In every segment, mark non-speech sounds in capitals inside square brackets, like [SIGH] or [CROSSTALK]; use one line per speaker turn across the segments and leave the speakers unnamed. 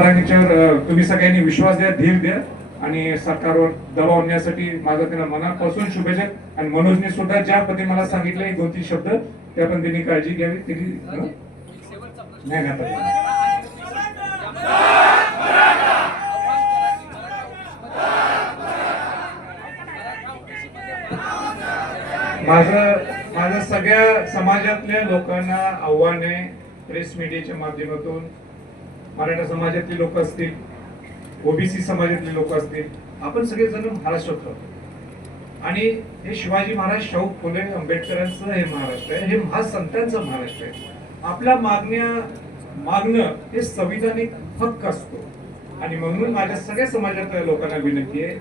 तुम्ही सगळ्यांनी विश्वास द्या धीर द्या आणि सरकारवर दबाव आणण्यासाठी माझा त्यांना मनापासून शुभेच्छा आणि मनोजने सुद्धा ज्या पद्धती मला सांगितले दोन तीन शब्द त्या पण त्यांनी काळजी घ्यावी. त्यांनी नाही. माझं माझं सगळ्या समाजातल्या लोकांना आव्हान आहे प्रेस मीडियाच्या माध्यमातून मराठा समाजातले लोक असतील ओबीसी समाजातले लोक असतील आपण सगळेजण महाराष्ट्रात राहतो. आणि हे शिवाजी महाराज शाहू फुले आंबेडकरांचं हे महाराष्ट्र आहे हे महासंतांचं महाराष्ट्र आहे. आपल्या मागण्या मागणं हे संविधानिक हक्क असतो. आणि म्हणून माझ्या सगळ्या समाजातल्या लोकांना विनंती आहे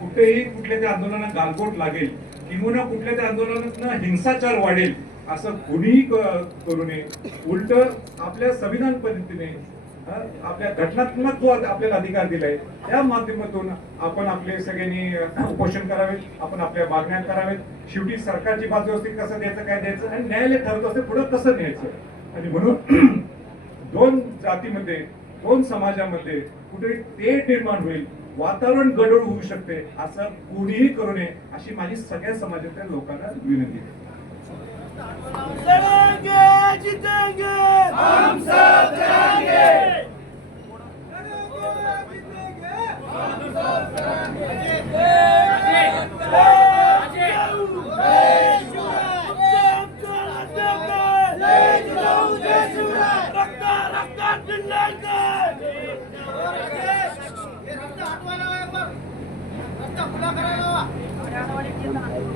कुठेही कुठल्या त्या आंदोलनात गालबोट लागेल किंवा कुठल्या त्या आंदोलनातनं हिंसाचार वाढेल असं कुणीही करू नये. उलट आपल्या संविधान पद्धतीने आपल्या घटनात्मक जो आपल्याला अधिकार दिलाय. त्या माध्यमातून आपण आपले सगळ्यांनी उपोषण करावे आपण आपल्या मागण्या करावेत. शेवटी सरकारची बाजू असते कसं द्यायचं काय द्यायचं आणि न्यायालय ठरत असते पुढे कसं न्यायचं. आणि म्हणून [CLEARS THROAT] दोन जातीमध्ये दोन समाजामध्ये कुठे ते निर्माण होईल. वातावरण गडूळ होऊ शकते असं कोणीही करू नये अशी माझी सगळ्या समाजातल्या लोकांना विनंती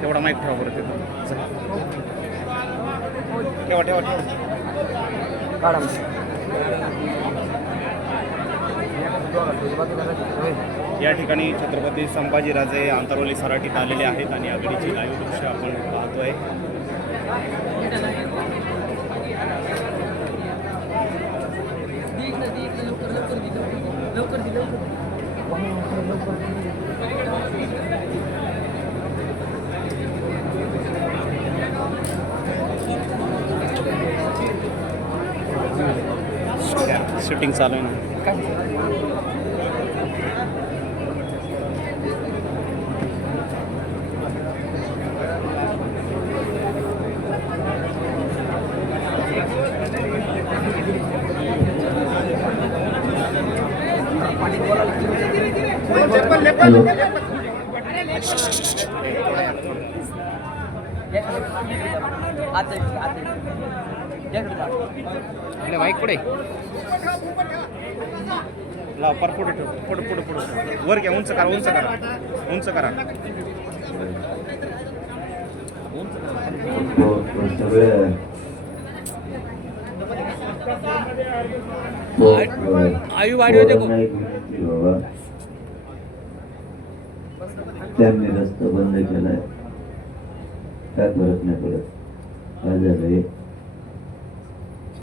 तेवढा माईक ठेवा बरं तिथं. ठेवा ठेवा ठेवा. या ठिकाणी छत्रपती संभाजीराजे आंतरवली सराटीत आलेले आहेत आणि आघाडीची लाईव्ह दृश्य आपण पाहतोय. शूटिंग चालू आहे ना.
हॅलो
आपल्या माईक पुढे लाव पर पुढे ठेव पुढे पुढे पुढे वर घ्या उंच करा उंच करा. उंच करा.
आयु वाढी होते
त्यांनी रस्ता बंद केलाय. काय फरक नाही पडत. काय झालंय?